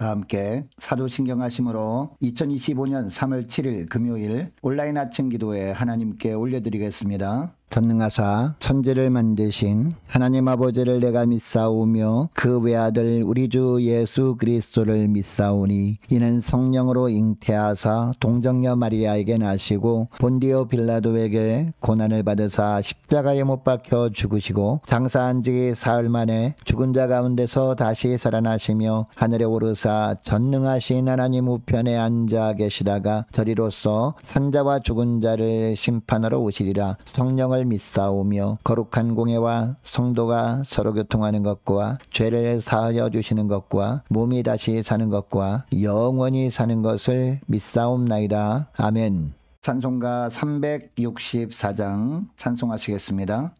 다 함께 사도신경하심으로 2025년 3월 7일 금요일 온라인 아침 기도에 하나님께 올려드리겠습니다. 전능하사 천지를 만드신 하나님 아버지를 내가 믿사오며 그 외아들 우리 주 예수 그리스도를 믿사오니 이는 성령으로 잉태하사 동정녀 마리아에게 나시고 본디오 빌라도에게 고난을 받으사 십자가에 못 박혀 죽으시고 장사한 지 사흘 만에 죽은 자 가운데서 다시 살아나시며 하늘에 오르사 전능하신 하나님 우편에 앉아 계시다가 저리로서 산자와 죽은 자를 심판하러 오시리라. 성령을 믿사오며 거룩한 공예와 성도가 서로 교통하는 것과 죄를 사하여 주시는 것과 몸이 다시 사는 것과 영원히 사는 것을 믿사옵나이다. 아멘. 찬송가 364장 찬송하시겠습니다.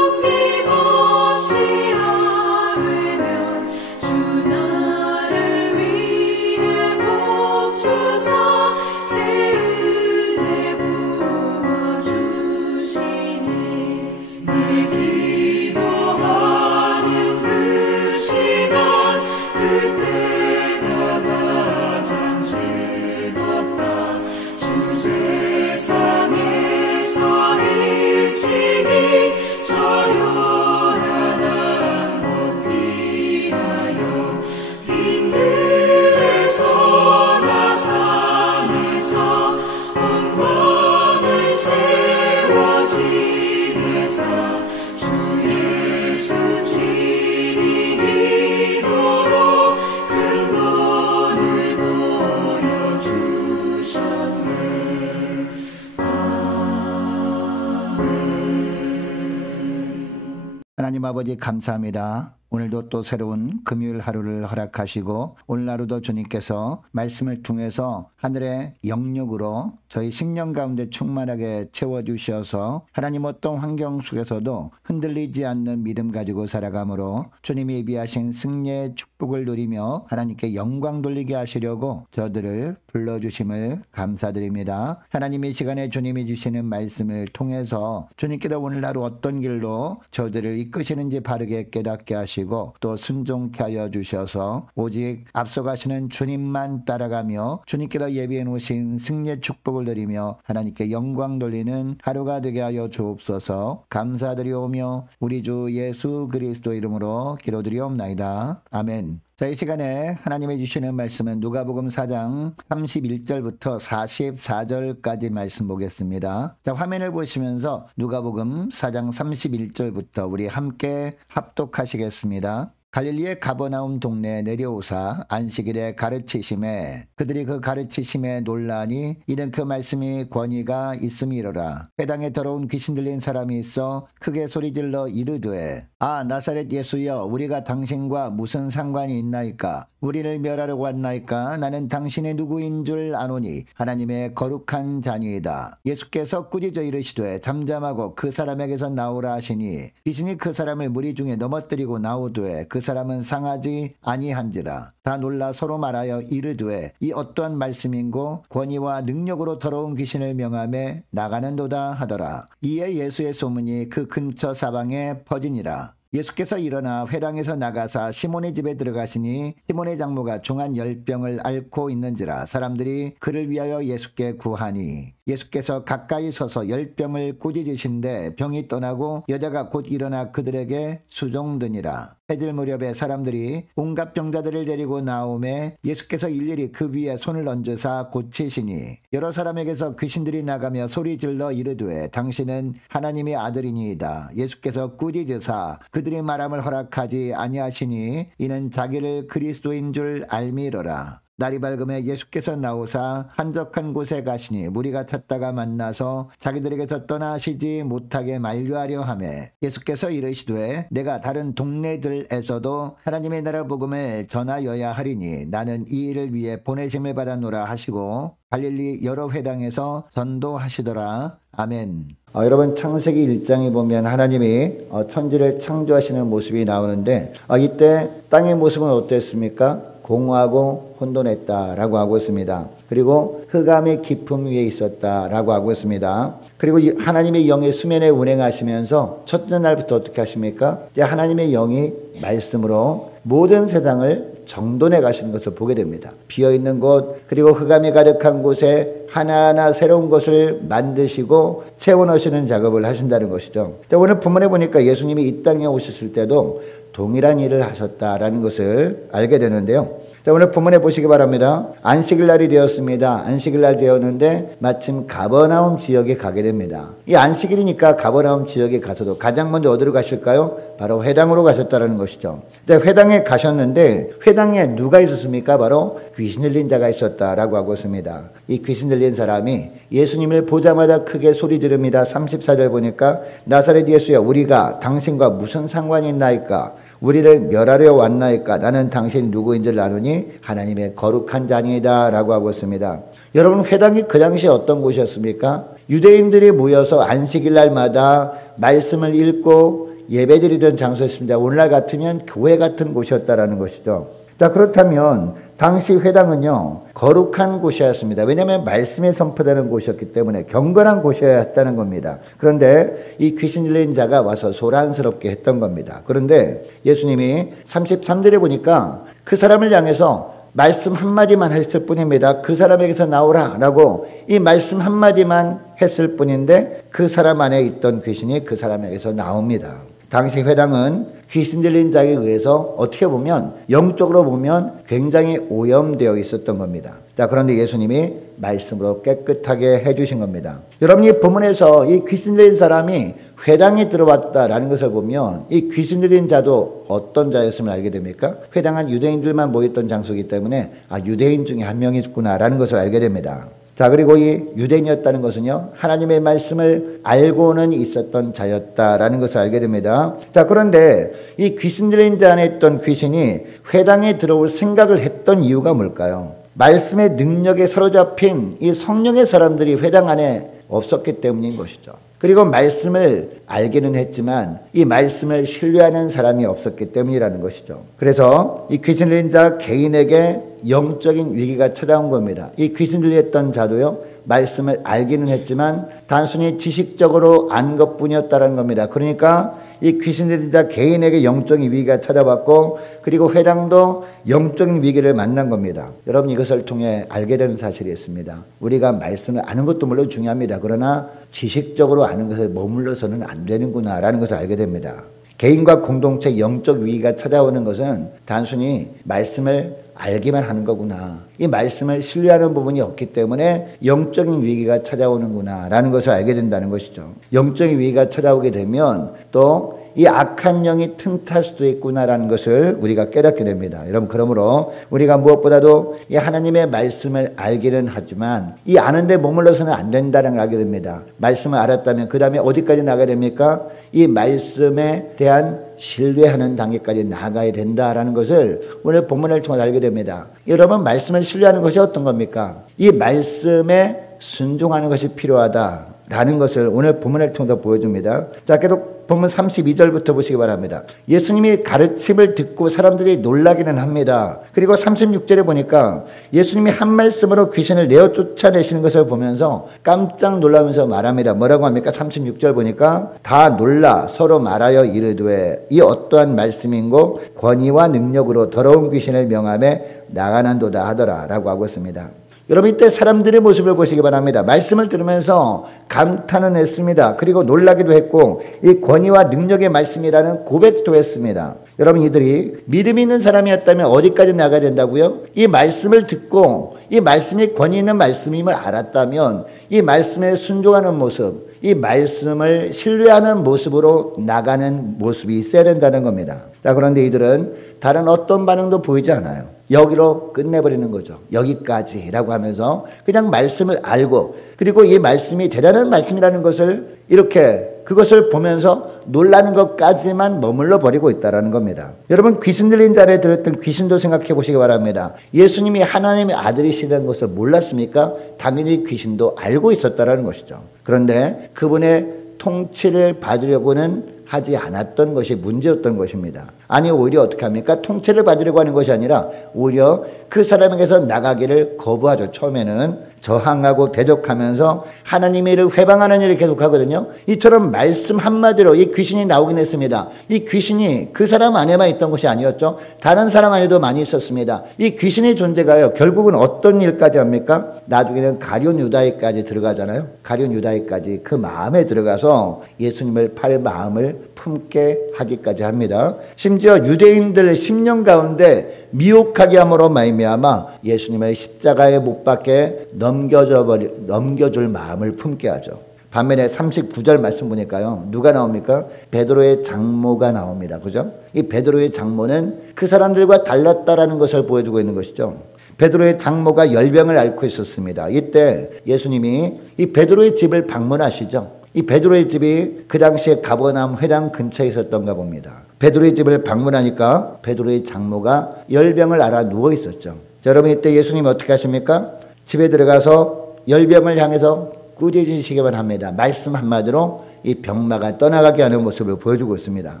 하나님 아버지 감사합니다. 오늘도 또 새로운 금요일 하루를 허락하시고 오늘 하루도 주님께서 말씀을 통해서 하늘의 영육으로 저희 식량 가운데 충만하게 채워주셔서 하나님 어떤 환경 속에서도 흔들리지 않는 믿음 가지고 살아가므로 주님이 예비하신 승리의 축복을 누리며 하나님께 영광 돌리게 하시려고 저들을 불러주심을 감사드립니다. 하나님 이 시간에 주님이 주시는 말씀을 통해서 주님께서 오늘 하루 어떤 길로 저들을 이끄시는지 바르게 깨닫게 하시고 또 순종케 하여 주셔서 오직 앞서가시는 주님만 따라가며 주님께서 예비해 놓으신 승리의 축복을 누리며 하나님께 영광 돌리는 하루가 되게 하여 주옵소서. 감사드리오며 우리 주 예수 그리스도 이름으로 기도드리옵나이다. 아멘. 자, 이 시간에 하나님이 주시는 말씀은 누가복음 4장 31절부터 44절까지 말씀 보겠습니다. 자, 화면을 보시면서 누가복음 4장 31절부터 우리 함께 합독하시겠습니다. 갈릴리의 가버나움 동네에 내려오사 안식일에 가르치심에 그들이 그 가르치심에 놀라니 이는 그 말씀이 권위가 있음이로라. 회당에 더러운 귀신 들린 사람이 있어 크게 소리질러 이르되 아 나사렛 예수여 우리가 당신과 무슨 상관이 있나이까? 우리를 멸하려고 왔나이까? 나는 당신이 누구인 줄 아노니 하나님의 거룩한 자니이다. 예수께서 꾸짖어 이르시되 잠잠하고 그 사람에게서 나오라 하시니 귀신이 그 사람을 무리 중에 넘어뜨리고 나오되 그 사람은 상하지 아니한지라. 다 놀라 서로 말하여 이르되 이 어떠한 말씀인고 권위와 능력으로 더러운 귀신을 명하며 나가는도다 하더라. 이에 예수의 소문이 그 근처 사방에 퍼지니라. 예수께서 일어나 회당에서 나가사 시몬의 집에 들어가시니 시몬의 장모가 중한 열병을 앓고 있는지라. 사람들이 그를 위하여 예수께 구하니 예수께서 가까이 서서 열병을 꾸짖으신데 병이 떠나고 여자가 곧 일어나 그들에게 수종드니라. 해질 무렵에 사람들이 온갖 병자들을 데리고 나오매 예수께서 일일이 그 위에 손을 얹으사 고치시니 여러 사람에게서 귀신들이 나가며 소리질러 이르되 당신은 하나님의 아들이니이다. 예수께서 꾸짖으사 그들이 말함을 허락하지 아니하시니 이는 자기를 그리스도인 줄 알미러라. 날이 밝음에 예수께서 나오사 한적한 곳에 가시니 무리가 탔다가 만나서 자기들에게서 떠나시지 못하게 만류하려 하매 예수께서 이르시되 내가 다른 동네들에서도 하나님의 나라 복음을 전하여야 하리니 나는 이 일을 위해 보내심을 받았노라 하시고 갈릴리 여러 회당에서 전도하시더라. 아멘. 여러분 창세기 1장에 보면 하나님이 천지를 창조하시는 모습이 나오는데 이때 땅의 모습은 어땠습니까? 공허하고 혼돈했다라고 하고 있습니다. 그리고 흑암의 깊음 위에 있었다라고 하고 있습니다. 그리고 하나님의 영이 수면에 운행하시면서 첫째 날부터 어떻게 하십니까? 이제 하나님의 영이 말씀으로 모든 세상을 정돈해 가시는 것을 보게 됩니다. 비어있는 곳 그리고 흑암이 가득한 곳에 하나하나 새로운 것을 만드시고 채워넣으시는 작업을 하신다는 것이죠. 오늘 본문에 보니까 예수님이 이 땅에 오셨을 때도 동일한 일을 하셨다라는 것을 알게 되는데요. 오늘 본문에 보시기 바랍니다. 안식일 날이 되었습니다. 안식일 날 되었는데 마침 가버나움 지역에 가게 됩니다. 이 안식일이니까 가버나움 지역에 가서도 가장 먼저 어디로 가실까요? 바로 회당으로 가셨다는 것이죠. 회당에 가셨는데 회당에 누가 있었습니까? 바로 귀신 들린 자가 있었다라고 하고 있습니다. 이 귀신 들린 사람이 예수님을 보자마자 크게 소리 지릅니다. 34절 보니까 나사렛 예수야 우리가 당신과 무슨 상관이 있나이까? 우리를 멸하려 왔나이까? 나는 당신이 누구인 줄 아노니 하나님의 거룩한 자니이다 라고 하고 있습니다. 여러분 회당이 그 당시에 어떤 곳이었습니까? 유대인들이 모여서 안식일 날마다 말씀을 읽고 예배드리던 장소였습니다. 오늘날 같으면 교회 같은 곳이었다라는 것이죠. 자, 그렇다면 당시 회당은요 거룩한 곳이었습니다. 왜냐하면 말씀이 선포되는 곳이었기 때문에 경건한 곳이어야 했다는 겁니다. 그런데 이 귀신 들린 자가 와서 소란스럽게 했던 겁니다. 그런데 예수님이 33절에 보니까 그 사람을 향해서 말씀 한마디만 했을 뿐입니다. 그 사람에게서 나오라 라고 이 말씀 한마디만 했을 뿐인데 그 사람 안에 있던 귀신이 그 사람에게서 나옵니다. 당시 회당은 귀신 들린 자에 의해서 어떻게 보면 영적으로 보면 굉장히 오염되어 있었던 겁니다. 자, 그런데 예수님이 말씀으로 깨끗하게 해주신 겁니다. 여러분이 본문에서 이 귀신 들린 사람이 회당에 들어왔다라는 것을 보면 이 귀신 들린 자도 어떤 자였음을 알게 됩니까? 회당은 유대인들만 모였던 장소이기 때문에 유대인 중에 한 명이구나라는 것을 알게 됩니다. 자, 그리고 이 유대인이었다는 것은요 하나님의 말씀을 알고는 있었던 자였다라는 것을 알게 됩니다. 자, 그런데 이 귀신 들린 자 안에 있던 귀신이 회당에 들어올 생각을 했던 이유가 뭘까요? 말씀의 능력에 사로잡힌 이 성령의 사람들이 회당 안에 없었기 때문인 것이죠. 그리고 말씀을 알기는 했지만 이 말씀을 신뢰하는 사람이 없었기 때문이라는 것이죠. 그래서 이 귀신 들린 자 개인에게 영적인 위기가 찾아온 겁니다. 이 귀신 들렸던 자도요 말씀을 알기는 했지만 단순히 지식적으로 안 것뿐이었다는 겁니다. 그러니까 이 귀신 들린 자 개인에게 영적인 위기가 찾아왔고 그리고 회당도 영적인 위기를 만난 겁니다. 여러분 이것을 통해 알게 되는 사실이 있습니다. 우리가 말씀을 아는 것도 물론 중요합니다. 그러나 지식적으로 아는 것에 머물러서는 안 되는구나 라는 것을 알게 됩니다. 개인과 공동체 영적 위기가 찾아오는 것은 단순히 말씀을 알기만 하는 거구나. 이 말씀을 신뢰하는 부분이 없기 때문에 영적인 위기가 찾아오는구나 라는 것을 알게 된다는 것이죠. 영적인 위기가 찾아오게 되면 또 이 악한 영이 틈탈 수도 있구나라는 것을 우리가 깨닫게 됩니다. 여러분, 그러므로 우리가 무엇보다도 이 하나님의 말씀을 알기는 하지만 이 아는데 머물러서는 안 된다는 걸 알게 됩니다. 말씀을 알았다면 그 다음에 어디까지 나가야 됩니까? 이 말씀에 대한 신뢰하는 단계까지 나가야 된다라는 것을 오늘 본문을 통해 알게 됩니다. 여러분, 말씀을 신뢰하는 것이 어떤 겁니까? 이 말씀에 순종하는 것이 필요하다라는 것을 오늘 본문을 통해서 보여줍니다. 자, 계속 본문 32절부터 보시기 바랍니다. 예수님이 가르침을 듣고 사람들이 놀라기는 합니다. 그리고 36절에 보니까 예수님이 한 말씀으로 귀신을 내어 쫓아내시는 것을 보면서 깜짝 놀라면서 말합니다. 뭐라고 합니까? 36절 보니까 다 놀라 서로 말하여 이르되 이 어떠한 말씀인고 권위와 능력으로 더러운 귀신을 명함에 나가는도다 하더라 라고 하고 있습니다. 여러분, 이때 사람들의 모습을 보시기 바랍니다. 말씀을 들으면서 감탄은 했습니다. 그리고 놀라기도 했고 이 권위와 능력의 말씀이라는 고백도 했습니다. 여러분, 이들이 믿음 있는 사람이었다면 어디까지 나가야 된다고요? 이 말씀을 듣고 이 말씀이 권위 있는 말씀임을 알았다면 이 말씀에 순종하는 모습, 이 말씀을 신뢰하는 모습으로 나가는 모습이 있어야 된다는 겁니다. 자, 그런데 이들은 다른 어떤 반응도 보이지 않아요. 여기로 끝내버리는 거죠. 여기까지라고 하면서 그냥 말씀을 알고, 그리고 이 말씀이 대단한 말씀이라는 것을 이렇게 그것을 보면서 놀라는 것까지만 머물러 버리고 있다는 겁니다. 여러분, 귀신 들린 자리에 들었던 귀신도 생각해 보시기 바랍니다. 예수님이 하나님의 아들이시라는 것을 몰랐습니까? 당연히 귀신도 알고 있었다는 것이죠. 그런데 그분의 통치를 받으려고는 하지 않았던 것이 문제였던 것입니다. 아니, 오히려 어떻게 합니까? 통치를 받으려고 하는 것이 아니라 오히려 그 사람에게서 나가기를 거부하죠. 처음에는 저항하고 대적하면서 하나님의 일을 회방하는 일을 계속하거든요. 이처럼 말씀 한마디로 이 귀신이 나오긴 했습니다. 이 귀신이 그 사람 안에만 있던 것이 아니었죠. 다른 사람 안에도 많이 있었습니다. 이 귀신의 존재가요, 결국은 어떤 일까지 합니까? 나중에는 가룟 유다에까지 들어가잖아요. 가룟 유다에까지 그 마음에 들어가서 예수님을 팔 마음을 품게 하기까지 합니다. 심지어 유대인들의 심령 가운데 미혹하게 함으로 말미암아 예수님을 십자가에 못 박게 넘겨줄 마음을 품게 하죠. 반면에 39절 말씀 보니까요, 누가 나옵니까? 베드로의 장모가 나옵니다. 그죠? 이 베드로의 장모는 그 사람들과 달랐다라는 것을 보여주고 있는 것이죠. 베드로의 장모가 열병을 앓고 있었습니다. 이때 예수님이 이 베드로의 집을 방문하시죠. 이 베드로의 집이 그 당시에 가버나움 회당 근처에 있었던가 봅니다. 베드로의 집을 방문하니까 베드로의 장모가 열병을 앓아 누워 있었죠. 여러분, 이때 예수님이 어떻게 하십니까? 집에 들어가서 열병을 향해서 꾸짖으시기만 합니다. 말씀 한마디로 이 병마가 떠나가게 하는 모습을 보여주고 있습니다.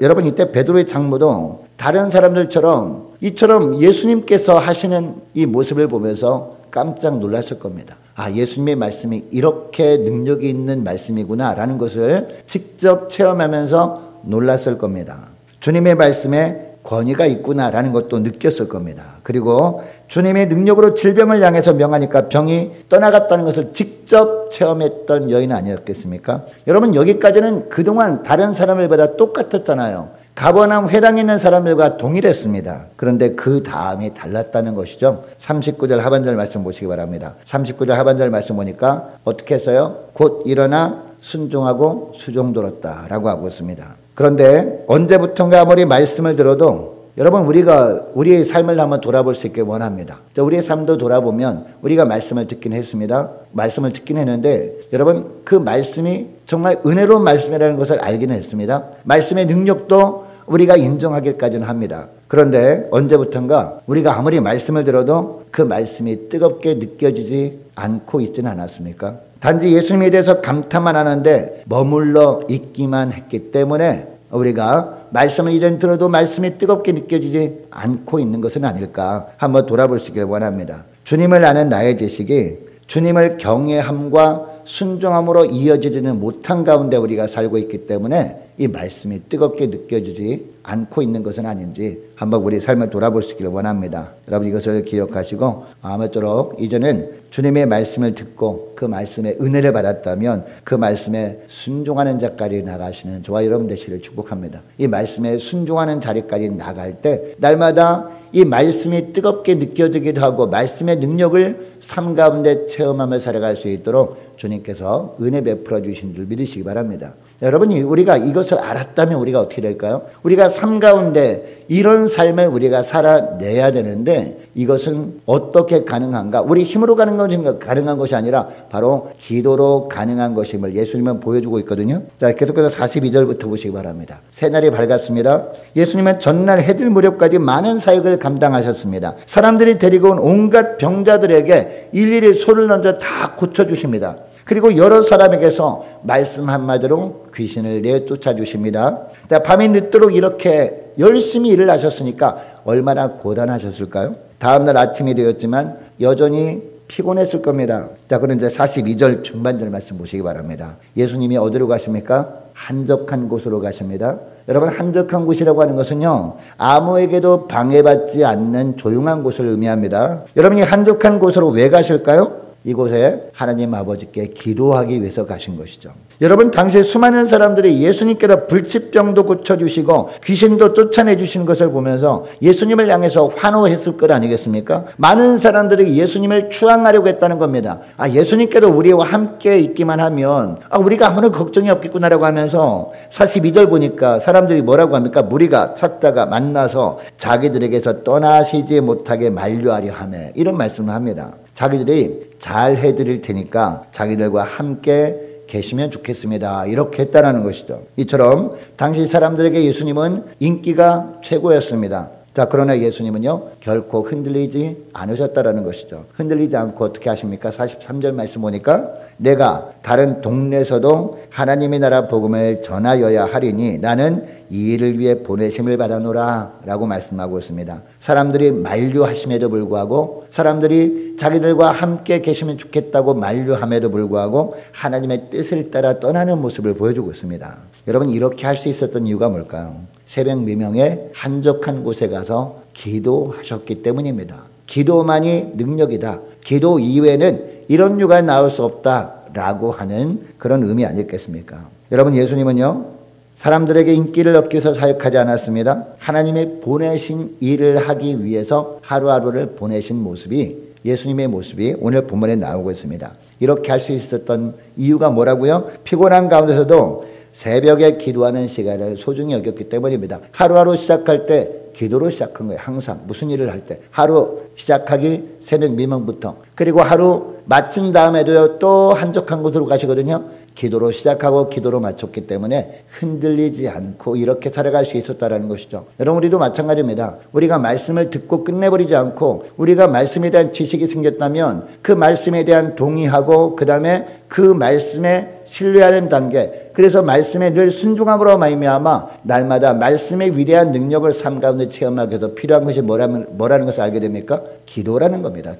여러분, 이때 베드로의 장모도 다른 사람들처럼 이처럼 예수님께서 하시는 이 모습을 보면서 깜짝 놀랐을 겁니다. 아, 예수님의 말씀이 이렇게 능력이 있는 말씀이구나 라는 것을 직접 체험하면서 놀랐을 겁니다. 주님의 말씀에 권위가 있구나라는 것도 느꼈을 겁니다. 그리고 주님의 능력으로 질병을 향해서 명하니까 병이 떠나갔다는 것을 직접 체험했던 여인 아니었겠습니까? 여러분, 여기까지는 그동안 다른 사람들보다 똑같았잖아요. 가버나움 회당에 있는 사람들과 동일했습니다. 그런데 그 다음이 달랐다는 것이죠. 39절 하반절 말씀 보시기 바랍니다. 39절 하반절 말씀 보니까 어떻게 했어요? 곧 일어나 순종하고 수종들었다라고 하고 있습니다. 그런데 언제부턴가 아무리 말씀을 들어도 여러분, 우리가 우리의 삶을 한번 돌아볼 수 있게 원합니다. 우리의 삶도 돌아보면 우리가 말씀을 듣긴 했습니다. 말씀을 듣긴 했는데 여러분, 그 말씀이 정말 은혜로운 말씀이라는 것을 알기는 했습니다. 말씀의 능력도 우리가 인정하기까지는 합니다. 그런데 언제부턴가 우리가 아무리 말씀을 들어도 그 말씀이 뜨겁게 느껴지지 않고 있지는 않았습니까? 단지 예수님에 대해서 감탄만 하는데 머물러 있기만 했기 때문에 우리가 말씀을 이전 들어도 말씀이 뜨겁게 느껴지지 않고 있는 것은 아닐까 한번 돌아볼 수 있기를 원합니다. 주님을 아는 나의 지식이 주님을 경외함과 순종함으로 이어지지는 못한 가운데 우리가 살고 있기 때문에 이 말씀이 뜨겁게 느껴지지 않고 있는 것은 아닌지 한번 우리 삶을 돌아볼 수 있기를 원합니다. 여러분, 이것을 기억하시고 아무쪼록 이제는 주님의 말씀을 듣고 그 말씀의 은혜를 받았다면 그 말씀에 순종하는 자까지 나가시는 저와 여러분 되시기를 축복합니다. 이 말씀에 순종하는 자리까지 나갈 때 날마다 이 말씀이 뜨겁게 느껴지기도 하고 말씀의 능력을 삶 가운데 체험하며 살아갈 수 있도록 주님께서 은혜 베풀어 주신 줄 믿으시기 바랍니다. 여러분이 우리가 이것을 알았다면 우리가 어떻게 될까요? 우리가 삶 가운데 이런 삶을 우리가 살아내야 되는데 이것은 어떻게 가능한가? 우리 힘으로 가능한 것이 아니라 바로 기도로 가능한 것임을 예수님은 보여주고 있거든요. 자, 계속해서 42절부터 보시기 바랍니다. 새날이 밝았습니다. 예수님은 전날 해질 무렵까지 많은 사역을 감당하셨습니다. 사람들이 데리고 온 온갖 병자들에게 일일이 손을 얹어 다 고쳐주십니다. 그리고 여러 사람에게서 말씀 한마디로 귀신을 내쫓아 주십니다. 밤이 늦도록 이렇게 열심히 일을 하셨으니까 얼마나 고단하셨을까요? 다음날 아침이 되었지만 여전히 피곤했을 겁니다. 자, 그럼 이제 42절 중반절 말씀 보시기 바랍니다. 예수님이 어디로 가십니까? 한적한 곳으로 가십니다. 여러분, 한적한 곳이라고 하는 것은요, 아무에게도 방해받지 않는 조용한 곳을 의미합니다. 여러분이 한적한 곳으로 왜 가실까요? 이곳에 하나님 아버지께 기도하기 위해서 가신 것이죠. 여러분, 당시에 수많은 사람들이 예수님께서 불치병도 고쳐주시고 귀신도 쫓아내주시는 것을 보면서 예수님을 향해서 환호했을 것 아니겠습니까? 많은 사람들이 예수님을 추앙하려고 했다는 겁니다. 예수님께서 우리와 함께 있기만 하면 우리가 아무런 걱정이 없겠구나라고 하면서 42절 보니까 사람들이 뭐라고 합니까? 무리가 찾다가 만나서 자기들에게서 떠나시지 못하게 만류하려 하며 이런 말씀을 합니다. 자기들이 잘 해드릴 테니까 자기들과 함께 계시면 좋겠습니다. 이렇게 했다라는 것이죠. 이처럼 당시 사람들에게 예수님은 인기가 최고였습니다. 자, 그러나 예수님은요, 결코 흔들리지 않으셨다라는 것이죠. 흔들리지 않고 어떻게 하십니까? 43절 말씀 보니까 내가 다른 동네에서도 하나님의 나라 복음을 전하여야 하리니 나는 이 일을 위해 보내심을 받아노라 라고 말씀하고 있습니다. 사람들이 만류하심에도 불구하고 사람들이 자기들과 함께 계시면 좋겠다고 만류함에도 불구하고 하나님의 뜻을 따라 떠나는 모습을 보여주고 있습니다. 여러분, 이렇게 할 수 있었던 이유가 뭘까요? 새벽 미명에 한적한 곳에 가서 기도하셨기 때문입니다. 기도만이 능력이다. 기도 이외에는 이런 유가 나올 수 없다라고 하는 그런 의미 아니겠습니까? 여러분, 예수님은요, 사람들에게 인기를 얻기 위해서 사역하지 않았습니다. 하나님의 보내신 일을 하기 위해서 하루하루를 보내신 모습이, 예수님의 모습이 오늘 본문에 나오고 있습니다. 이렇게 할 수 있었던 이유가 뭐라고요? 피곤한 가운데서도 새벽에 기도하는 시간을 소중히 여겼기 때문입니다. 하루하루 시작할 때 기도로 시작한 거예요. 항상 무슨 일을 할 때 하루 시작하기 새벽 미명부터, 그리고 하루 마친 다음에도 또 한적한 곳으로 가시거든요. 기도로 시작하고 기도로 마쳤기 때문에 흔들리지 않고 이렇게 살아갈 수 있었다는 것이죠. 여러분, 우리도 마찬가지입니다. 우리가 말씀을 듣고 끝내버리지 않고 우리가 말씀에 대한 지식이 생겼다면 그 말씀에 대한 동의하고 그 다음에 그 말씀에 신뢰하는 단계, 그래서 말씀에 늘 순종함으로 말미암아 날마다 말씀의 위대한 능력을 삶 가운데 체험하기 위해서 필요한 것이 뭐라는 것을 알게 됩니까? 기도라는 겁니다.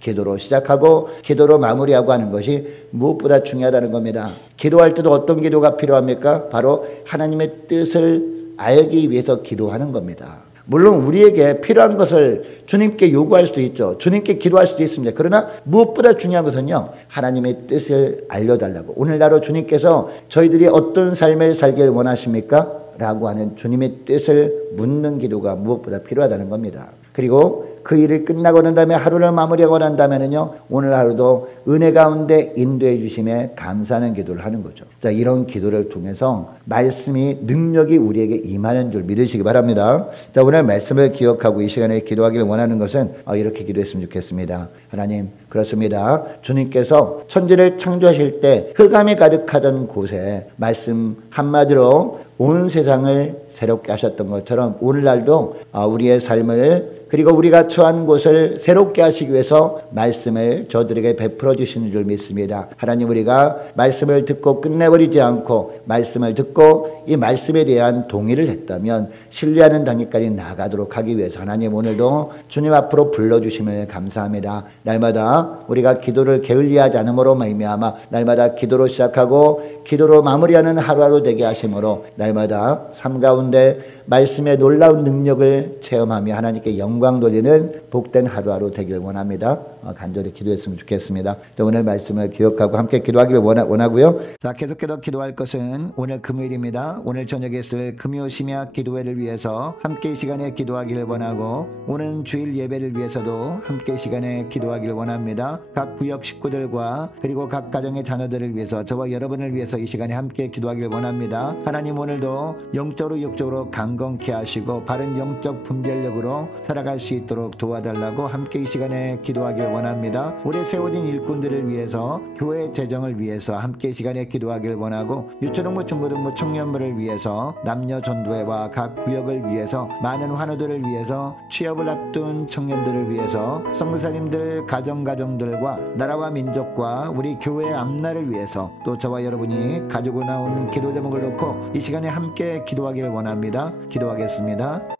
기도로 시작하고 기도로 마무리하고 하는 것이 무엇보다 중요하다는 겁니다. 기도할 때도 어떤 기도가 필요합니까? 바로 하나님의 뜻을 알기 위해서 기도하는 겁니다. 물론 우리에게 필요한 것을 주님께 요구할 수도 있죠. 주님께 기도할 수도 있습니다. 그러나 무엇보다 중요한 것은요, 하나님의 뜻을 알려달라고. 오늘날로 주님께서 저희들이 어떤 삶을 살길 원하십니까? 라고 하는 주님의 뜻을 묻는 기도가 무엇보다 필요하다는 겁니다. 그리고 그 일을 끝나고 난 다음에 하루를 마무리하고 난 다음에는요, 오늘 하루도 은혜 가운데 인도해 주심에 감사하는 기도를 하는 거죠. 자, 이런 기도를 통해서 말씀이 능력이 우리에게 임하는 줄 믿으시기 바랍니다. 자, 오늘 말씀을 기억하고 이 시간에 기도하기를 원하는 것은 이렇게 기도했으면 좋겠습니다. 하나님, 그렇습니다. 주님께서 천지를 창조하실 때 흑암이 가득하던 곳에 말씀 한마디로 온 세상을 새롭게 하셨던 것처럼 오늘날도 우리의 삶을, 그리고 우리가 처한 곳을 새롭게 하시기 위해서 말씀을 저들에게 베풀어 주시는 줄 믿습니다. 하나님, 우리가 말씀을 듣고 끝내버리지 않고 말씀을 듣고 이 말씀에 대한 동의를 했다면 신뢰하는 단계까지 나아가도록 하기 위해서 하나님, 오늘도 주님 앞으로 불러주심을 감사합니다. 날마다 우리가 기도를 게을리하지 않음으로 말미암아 날마다 기도로 시작하고 기도로 마무리하는 하루하루 되게 하심으로 날마다 삶 가운데 말씀의 놀라운 능력을 체험하며 하나님께 영광 돌리는 있는 복된 하루하루 되길 원합니다. 간절히 기도했으면 좋겠습니다. 또 오늘 말씀을 기억하고 함께 기도하기를 원하고요. 자, 계속해서 기도할 것은 오늘 금요일입니다. 오늘 저녁에 있을 금요 심야 기도회를 위해서 함께 이 시간에 기도하기를 원하고 오는 주일 예배를 위해서도 함께 이 시간에 기도하기를 원합니다. 각 구역 식구들과 그리고 각 가정의 자녀들을 위해서 저와 여러분을 위해서 이 시간에 함께 기도하기를 원합니다. 하나님 오늘도 영적으로 육적으로 강건케 하시고 바른 영적 분별력으로 살아갈 수 있도록 도와달라고 함께 이 시간에 기도하기를 원합니다. 올해 세워진 일꾼들을 위해서 교회 재정을 위해서 함께 이 시간에 기도하기를 원하고 유초등부 중고등부 청년부를 위해서 남녀 전도회와 각 구역을 위해서 많은 환우들을 위해서 취업을 앞둔 청년들을 위해서 선교사님들 가정들과 나라와 민족과 우리 교회의 앞날을 위해서 또 저와 여러분이 가지고 나온 기도 제목을 놓고 이 시간에 함께 기도하기를 원합니다. 기도하겠습니다.